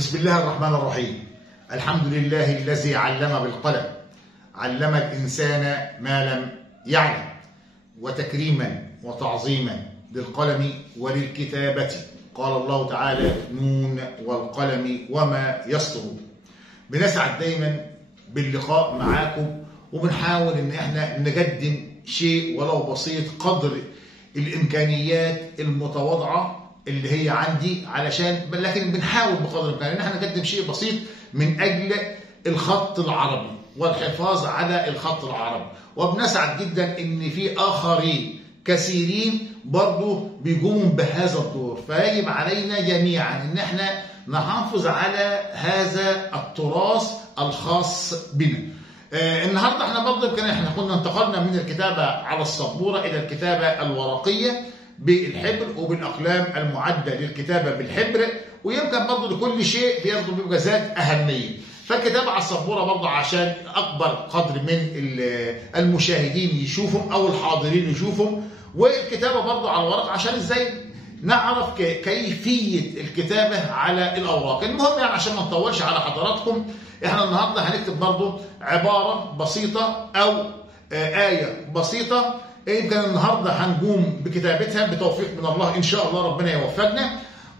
بسم الله الرحمن الرحيم. الحمد لله الذي علم بالقلم، علم الإنسان ما لم يعلم، وتكريما وتعظيما للقلم وللكتابة قال الله تعالى: نون والقلم وما يسطرون. بنسعد دايما باللقاء معاكم، وبنحاول ان احنا نقدم شيء ولو بسيط قدر الامكانيات المتواضعه اللي هي عندي، لكن بنحاول بقدر الامكان ان احنا نقدم شيء بسيط من اجل الخط العربي والحفاظ على الخط العربي. وبنسعد جدا ان في اخرين كثيرين برضو بيقوموا بهذا الدور، فيجب علينا جميعا ان احنا نحافظ على هذا التراث الخاص بنا. النهارده احنا برضو احنا كنا انتقلنا من الكتابه على السبوره الى الكتابه الورقيه بالحبر وبالاقلام المعده للكتابه بالحبر، ويمكن برضو لكل شيء بيبقى ذات اهميه. فالكتابه على السبوره برضو عشان اكبر قدر من المشاهدين يشوفهم او الحاضرين يشوفهم، والكتابه برضو على الورق عشان ازاي نعرف كيفيه الكتابه على الاوراق. المهم يعني عشان ما نطولش على حضراتكم، احنا النهارده هنكتب برضو عباره بسيطه او ايه بسيطه. يمكن النهارده هنقوم بكتابتها بتوفيق من الله ان شاء الله، ربنا يوفقنا.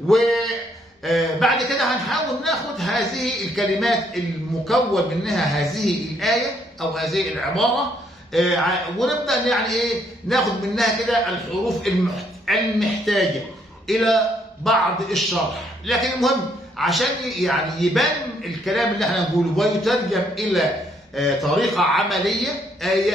وبعد كده هنحاول ناخد هذه الكلمات المكون منها هذه الايه او هذه العباره، ونبدا يعني ناخد منها كده الحروف المحتاجه الى بعض الشرح. لكن المهم عشان يعني يبان الكلام اللي احنا نقوله ويترجم الى طريقه عمليه،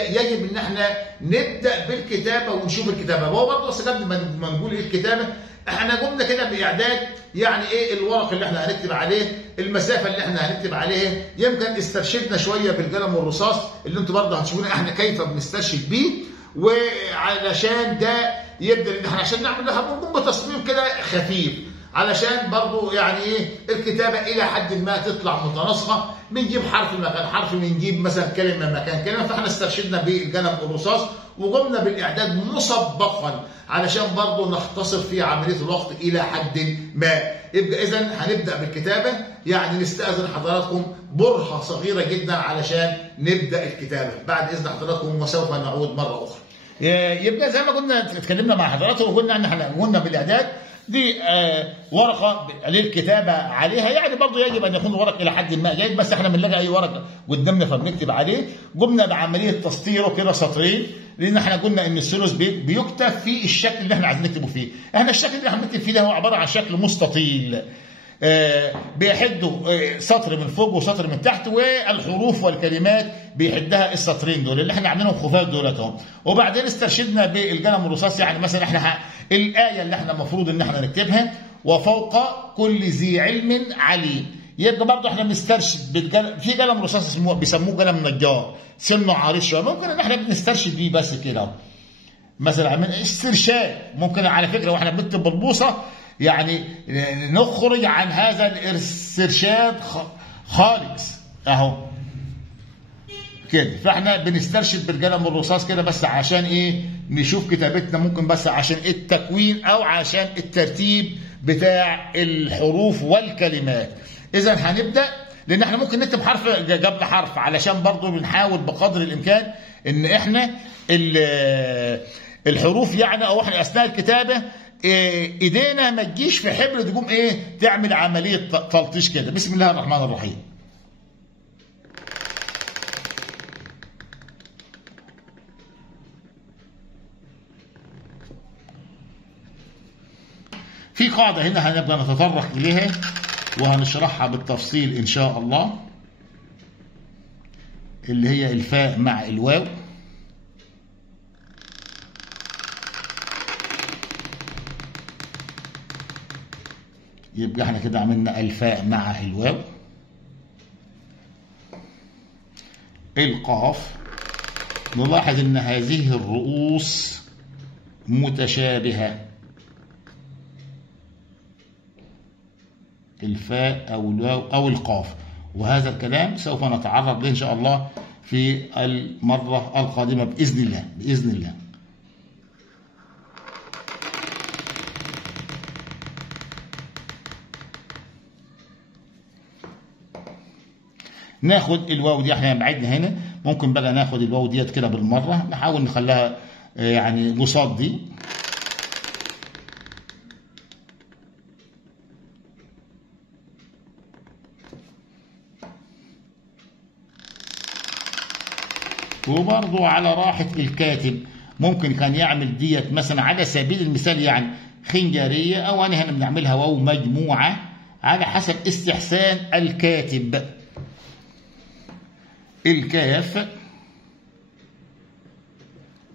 يجب ان احنا نبدا بالكتابه ونشوف الكتابه. هو برضه بس قبل ما نقول الكتابه، احنا قمنا كده باعداد يعني الورق اللي احنا هنكتب عليه، المسافه اللي احنا هنكتب عليها. يمكن استرشدنا شويه بالقلم والرصاص اللي انتم برضه هتشوفونا احنا كيف بنسترشد بيه، وعلشان ده يبدا ان احنا عشان نعمل لها بنقوم بتصميم كده خفيف، علشان برضو يعني الكتابه الى حد ما تطلع متناسقه. بنجيب حرف مكان حرف، بنجيب مثلا كلمه مكان كلمه، فاحنا استرشدنا بالقلم والرصاص وقمنا بالاعداد مسبقا علشان برضو نختصر في عمليه الوقت الى حد ما. يبقى اذا هنبدا بالكتابه، يعني نستاذن حضراتكم برهه صغيره جدا علشان نبدا الكتابه بعد اذن حضراتكم، وسوف نعود مره اخرى. يبقى زي ما قلنا اتكلمنا مع حضراتكم وقلنا ان احنا قلنا بالاعداد دي ورقه للكتابه عليها، يعني برضو يجب ان يكون ورق الى حد ما جيد، بس احنا بنلاقي اي ورق قدامنا فبنكتب عليه. قمنا بعمليه تسطيره كده سطرين، لان احنا قلنا ان الثلث بيكتب في الشكل اللي احنا عايزين نكتبه فيه. احنا الشكل اللي هنكتب فيه ده هو عباره عن شكل مستطيل، بيحدوا سطر من فوق وسطر من تحت، والحروف والكلمات بيحدها السطرين دول اللي احنا عاملينهم خفاف دولتهم. وبعدين استرشدنا بالقلم والرصاص، يعني مثلا احنا الايه اللي احنا المفروض ان احنا نكتبها: وفوق كل ذي علم عليم. يبقى برضه احنا بنسترشد بالقلم، في قلم رصاص بيسموه قلم نجار، سنه عريض شويه، ممكن ان احنا بنسترشد بيه بس كده مثلا من استرشاد. ممكن على فكره واحنا بنكتب بالبوصه يعني نخرج عن هذا الاسترشاد خالص اهو كده. فاحنا بنسترشد بالقلم والرصاص كده بس عشان نشوف كتابتنا، ممكن بس عشان التكوين او عشان الترتيب بتاع الحروف والكلمات. اذا هنبدا، لان احنا ممكن نكتب حرف قبل حرف علشان برضو بنحاول بقدر الامكان ان احنا الحروف يعني او احنا اثناء الكتابه ايدينا ما تجيش في حبر تقوم تعمل عمليه تلطيش كده. بسم الله الرحمن الرحيم. في قاعده هنا هنبدا نتطرق اليها وهنشرحها بالتفصيل ان شاء الله، اللي هي الفاء مع الواو. يبقى احنا كده عملنا الفاء مع الواو. القاف، نلاحظ ان هذه الرؤوس متشابهة، الفاء او الواو او القاف، وهذا الكلام سوف نتعرض له ان شاء الله في المرة القادمة بإذن الله بإذن الله. ناخد الواو دي، احنا بعدنا هنا، ممكن بقى ناخد الواو ديت كده بالمره، نحاول نخليها يعني قصاد دي. وبرضه على راحة الكاتب ممكن كان يعمل ديت مثلا على سبيل المثال يعني خنجرية، أو أنا هنا بنعملها واو مجموعة على حسب استحسان الكاتب. الكاف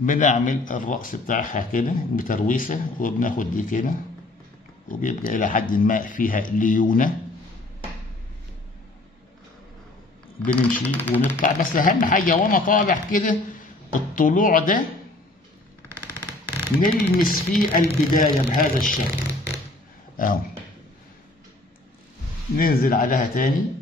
بنعمل الرأس بتاعها كده بترويسة، وبناخد دي كده وبيبقى إلى حد ما فيها ليونة، بنمشي ونطلع. بس أهم حاجة وأنا طالع كده الطلوع ده نلمس فيه البداية بهذا الشكل أهو، ننزل عليها تاني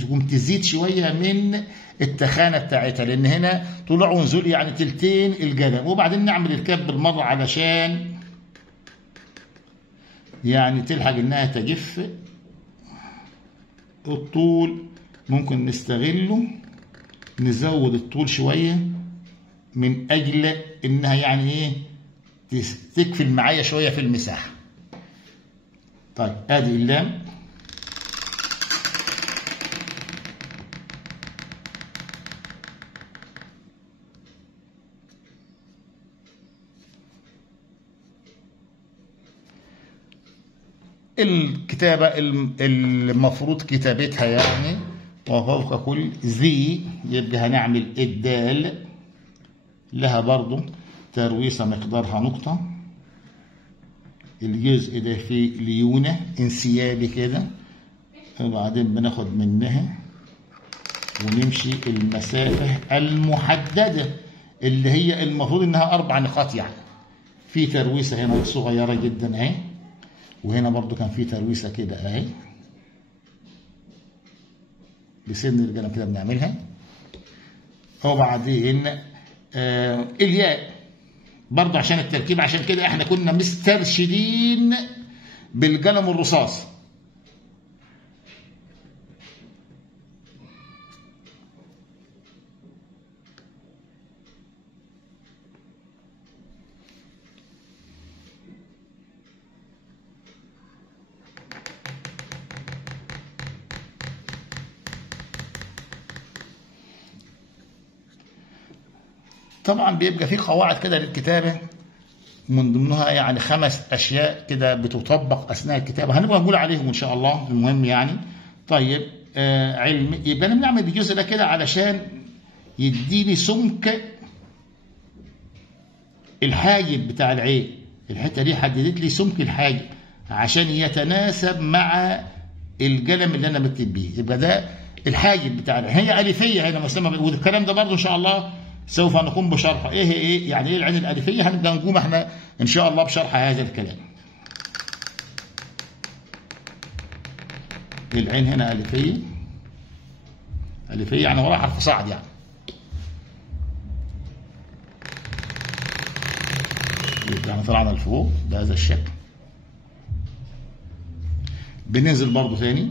تقوم تزيد شوية من التخانة بتاعتها، لأن هنا طلوع ونزول يعني تلتين القلم. وبعدين نعمل الكاف بالمرة علشان يعني تلحق إنها تجف. الطول ممكن نستغله، نزود الطول شوية من أجل إنها يعني إيه تكفل معايا شوية في المساحة. طيب آدي اللام، الكتابة المفروض كتابتها يعني وفوق كل ذي، يبقى هنعمل الدال لها برضو ترويسة مقدارها نقطة. الجزء ده فيه ليونة انسيابي كده، وبعدين بناخد منها ونمشي المسافة المحددة اللي هي المفروض انها 4 نقاط يعني. في ترويسة هنا صغيرة جدا اهي، وهنا برضو كان في ترويسة كده اهي بسن القلم كده بنعملها. وبعدين الياء برضو عشان التركيب، عشان كده احنا كنا مسترشدين بالقلم الرصاص. طبعا بيبقى في قواعد كده للكتابة، من ضمنها يعني 5 أشياء كده بتطبق أثناء الكتابة، هنبقى نقول عليهم إن شاء الله. المهم يعني طيب علم، يبقى أنا بنعمل الجزء ده كده علشان يديني سمك الحاجب بتاع العين. الحتة دي حددت لي سمك الحاجب عشان يتناسب مع القلم اللي أنا بكتب بيه. يبقى ده الحاجب بتاع العين، هي ألفية هنا مسمى، والكلام ده برضه إن شاء الله سوف نقوم بشرحه. ايه يعني ايه العين الالفيه، هنبدا نقوم احنا ان شاء الله بشرح هذا الكلام. العين هنا الفيه، الفيه يعني وراها حرف صعد يعني. يعني طلعنا لفوق بهذا الشكل، بننزل برضه ثاني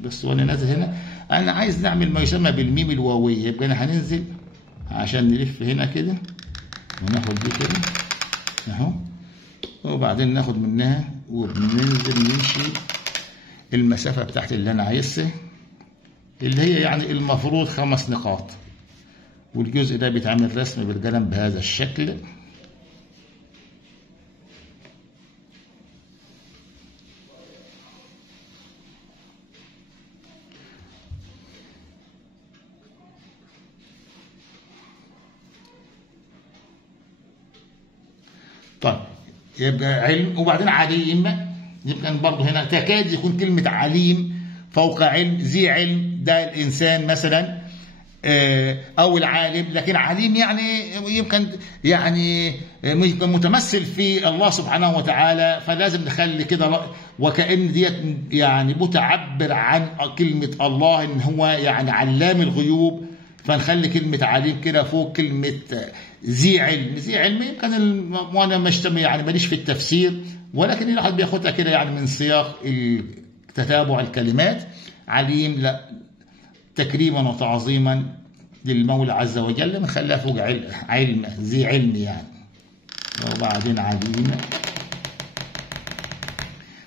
بس وانا نازل هنا انا عايز نعمل ما يسمى بالميم الواويه. يبقى انا هننزل عشان نلف هنا كده وناخد دي كده اهو، وبعدين ناخد منها وبننزل نمشي المسافه بتاعت اللي انا عايزها، اللي هي يعني المفروض 5 نقاط. والجزء ده بيتعمل رسم بالقلم بهذا الشكل. طيب يبقى علم، وبعدين عليم. يبقى برضه هنا تكاد يكون كلمة عليم فوق علم. ذي علم ده الإنسان مثلا أو العالم، لكن عليم يعني يمكن يعني متمثل في الله سبحانه وتعالى، فلازم نخلي كده وكأن ديت يعني متعبر عن كلمة الله إن هو يعني علام الغيوب، فنخلي كلمة عليم كده فوق كلمة ذي علم. ذي علم يمكن وانا مش يعني ماليش في التفسير، ولكن الواحد بياخدها كده يعني من سياق تتابع الكلمات. عليم لا تكريما وتعظيما للمولى عز وجل، بنخليها فوق علم ذي علم يعني. وبعدين عليم.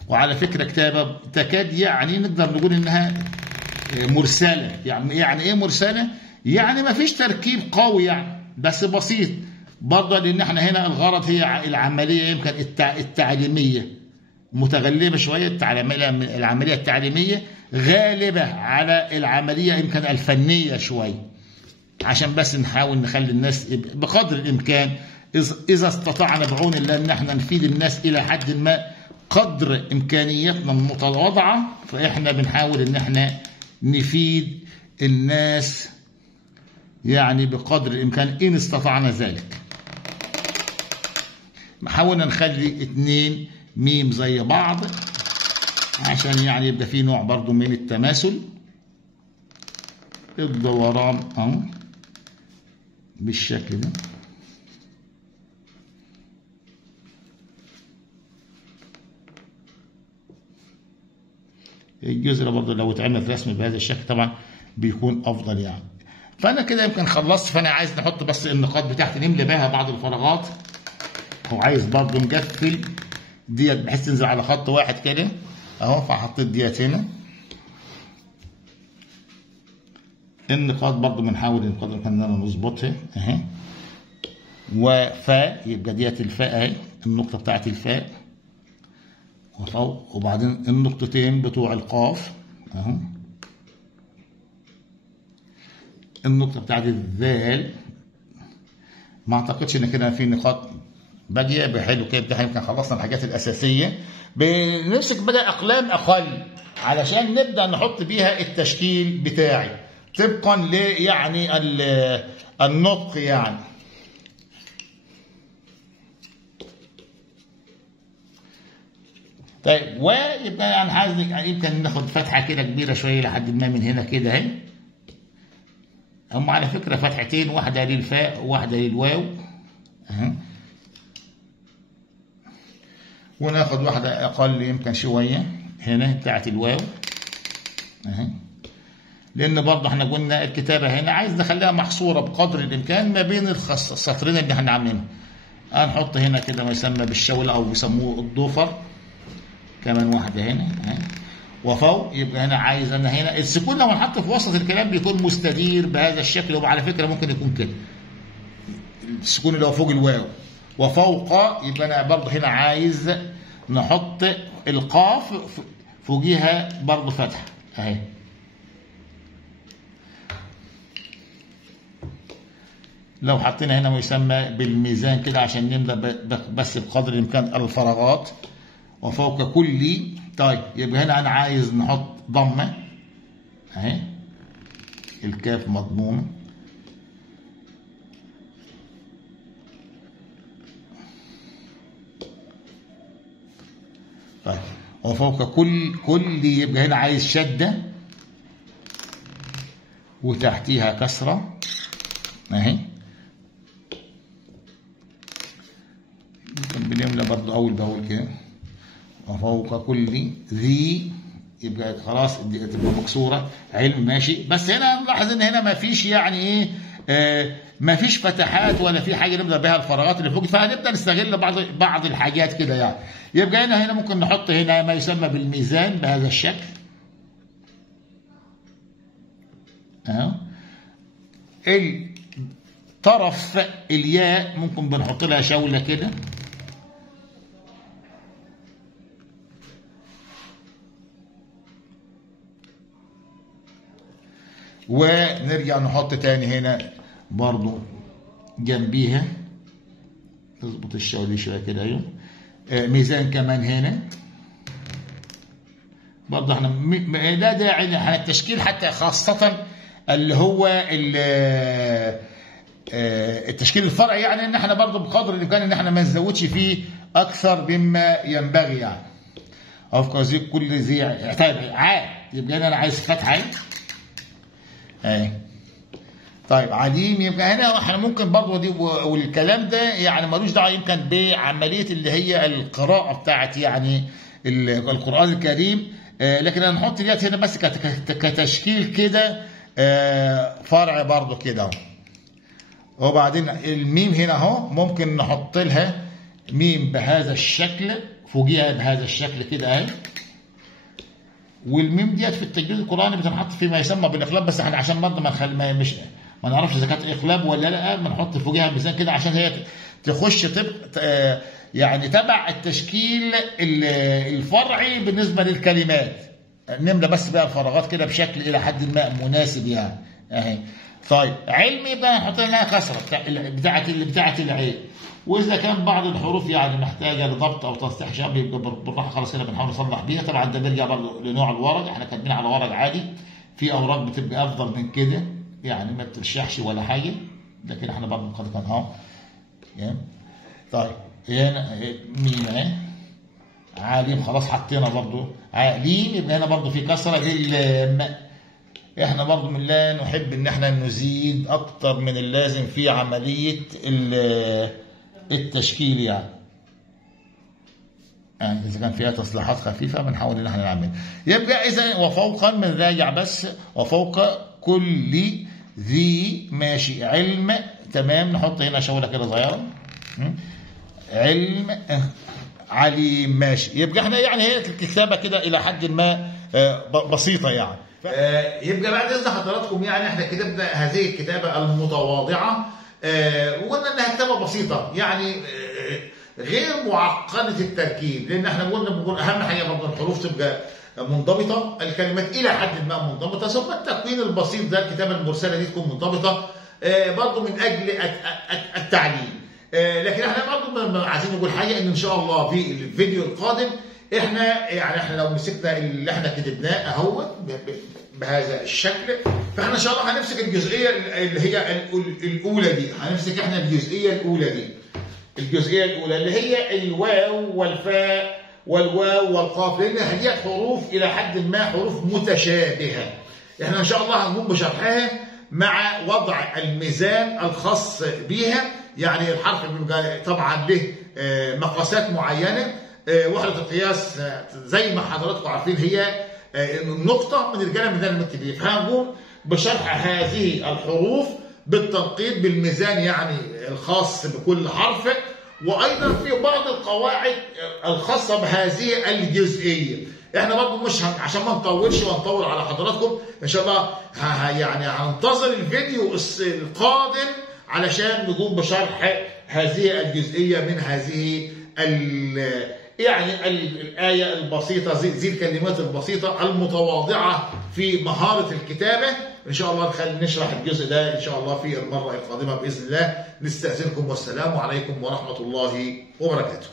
وعلى فكرة كتابة تكاد يعني نقدر نقول إنها مرسلة. يعني إيه مرسلة؟ يعني ما فيش تركيب قوي يعني، بس بسيط برضه، لأن إحنا هنا الغرض هي العملية يمكن التعليمية متغلبة شوية. العملية التعليمية غالبة على العملية يمكن الفنية شوية، عشان بس نحاول نخلي الناس بقدر الإمكان إذا استطعنا بعون الله إن إحنا نفيد الناس إلى حد ما قدر إمكانياتنا المتواضعة، فإحنا بنحاول إن إحنا نفيد الناس يعني بقدر الإمكان إن استطعنا ذلك. حاولنا نخلي 2 ميم زي بعض عشان يعني يبقى في نوع برضو من التماثل. الدوران أهو بالشكل ده. الجزء برضه لو اتعمل رسم بهذا الشكل طبعا بيكون افضل يعني. فانا كده يمكن خلصت. فانا عايز نحط بس النقاط بتاعتي نملي بها بعض الفراغات، وعايز برضه نقفل ديت بحيث تنزل على خط واحد كده اهو. فحطيت ديت هنا. النقاط برضه بنحاول بقدر الامكان اننا نظبطها اهي. وفاء يبقى ديت الفاء اهي، النقطه بتاعت الفاء وفوق، وبعدين النقطتين بتوع القاف اهو. النقطه بتاعت الذال ما اعتقدش ان كده في نقاط باقيه. بحلو كده يمكن خلصنا الحاجات الاساسيه. بنمسك بقى اقلام اقل علشان نبدا نحط بيها التشكيل بتاعي طبقا ل يعني النطق يعني. طيب ويبقى انا عايز يمكن ناخد فتحه كده كبيره شويه لحد ما من هنا كده اهي. هم على فكره فتحتين، واحده للفاء وواحده للواو اهي. وناخد واحده اقل يمكن شويه هنا بتاعت الواو اهي، لان برضه احنا قلنا الكتابه هنا عايز نخليها محصوره بقدر الامكان ما بين السطرين اللي احنا عاملينهم. هنحط هنا كده ما يسمى بالشوله او بيسموه الضفر، كمان واحده هنا اهي. وفوق يبقى هنا عايز انا هنا السكون لو نحط في وسط الكلام بيكون مستدير بهذا الشكل. وعلى فكره ممكن يكون كده السكون اللي هو فوق الواو. وفوق يبقى انا برضه هنا عايز نحط القاف فوقيها برضه فتحه اهي. لو حطينا هنا ما يسمى بالميزان كده عشان نملى بس بقدر الامكان الفراغات. وفوق كل. طيب يبقى هنا انا عايز نحط ضمه اهي، الكاف مضمومه. طيب وفوق كل يبقى هنا عايز شده وتحتيها كسره اهي. ممكن بنملى برضه اول باول كده. وفوق كل ذي يبقى خلاص تبقى مكسوره علم ماشي. بس هنا نلاحظ ان هنا ما فيش يعني ايه ما فيش فتحات ولا في حاجه نبدا بها الفراغات اللي فوق، فهنبدا نستغل بعض الحاجات كده يعني. يبقى هنا ممكن نحط هنا ما يسمى بالميزان بهذا الشكل اهو. طرف الياء ممكن بنحط لها شوله كده ونرجع نحط تاني هنا برضو جنبيها. نظبط الشوله دي شويه كده ايوه. ميزان كمان هنا برضو. احنا لا داعي احنا التشكيل حتى خاصه اللي هو التشكيل الفرعي يعني ان احنا برضو بقدر الامكان ان احنا ما نزودش فيه اكثر مما ينبغي يعني. افكار كل ذي طيب عاد يبقى انا عايز فتحه اهي. طيب عليم يبقى هنا احنا ممكن برضو دي والكلام ده يعني ملوش دعوه يمكن بعمليه اللي هي القراءه بتاعت يعني القران الكريم. لكن هنحط ديت هنا بس كتشكيل كده فرع برضو كده. وبعدين الميم هنا اهو ممكن نحط لها ميم بهذا الشكل فوقيها بهذا الشكل كده اهي. والميم ديت في التجويد القراني بتنحط فيما يسمى بالاقلاب، بس احنا عشان برضه ما نعرفش اذا كانت اقلاب ولا لا، بنحط فوقيها ميزان كده عشان هي تخش يعني تبع التشكيل الفرعي بالنسبه للكلمات. نملى بس بقى الفراغات كده بشكل الى حد ما مناسب يعني اهي. طيب علم يبقى نحط لها كسره بتاعه العين. واذا كان بعض الحروف يعني محتاجه لضبط او تصحيح شاب يبقى بالراحه خلاص كده بنحاول نصلح بيها. طبعا ده بيرجع برضه لنوع الورق، احنا كاتبين على ورق عادي، في اوراق بتبقى افضل من كده يعني ما بترشحش ولا حاجه، لكن احنا برضه مقدمين اهو. طيب هنا ميم اهي عالم خلاص حطينا برضه عاليم، يبقى هنا برضه في كسره احنا برضه من لا نحب ان احنا نزيد اكتر من اللازم في عمليه التشكيل يعني اذا كان فيها تصليحات خفيفه بنحاول ان احنا نعمل. يبقى اذا وفوقا بنراجع بس وفوق كل ذي ماشي علم تمام. نحط هنا شوله كده صغيره علم عليم ماشي. يبقى احنا يعني هي الكتابه كده الى حد ما بسيطه يعني. يبقى بعد اذن حضراتكم يعني احنا كتبنا هذه الكتابه المتواضعه وقلنا انها كتابه بسيطه يعني غير معقده التركيب، لان احنا بنقول اهم حاجه برضه الحروف تبقى منضبطه، الكلمات الى حد ما منضبطه، ثم التكوين البسيط ده الكتابه المرسله دي تكون منضبطه برضه من اجل التعليم. لكن احنا برضه عايزين نقول حاجه ان شاء الله في الفيديو القادم احنا لو مسكنا اللي احنا كتبناه اهو بهذا الشكل، فاحنا ان شاء الله هنمسك الجزئيه اللي هي الاولى دي، هنمسك احنا الجزئيه الاولى دي، الجزئيه الاولى اللي هي الواو والفاء والواو والقاف، لان هي حروف الى حد ما حروف متشابهه. احنا ان شاء الله هنقوم بشرحها مع وضع الميزان الخاص بيها، يعني الحرف بيبقى طبعا له مقاسات معينه. وحده القياس زي ما حضراتكم عارفين هي النقطه من الجانب ده المكتبيه، فهنقوم بشرح هذه الحروف بالتنقيط بالميزان يعني الخاص بكل حرف، وايضا في بعض القواعد الخاصه بهذه الجزئيه. احنا برضه مش عشان ما نطولش ونطول على حضراتكم، ان شاء الله يعني هننتظر الفيديو القادم علشان نقوم بشرح هذه الجزئيه من هذه يعني الآية البسيطة ذي الكلمات البسيطة المتواضعة في مهارة الكتابة. إن شاء الله نشرح الجزء ده إن شاء الله في المرة القادمة بإذن الله. نستأذنكم والسلام عليكم ورحمة الله وبركاته.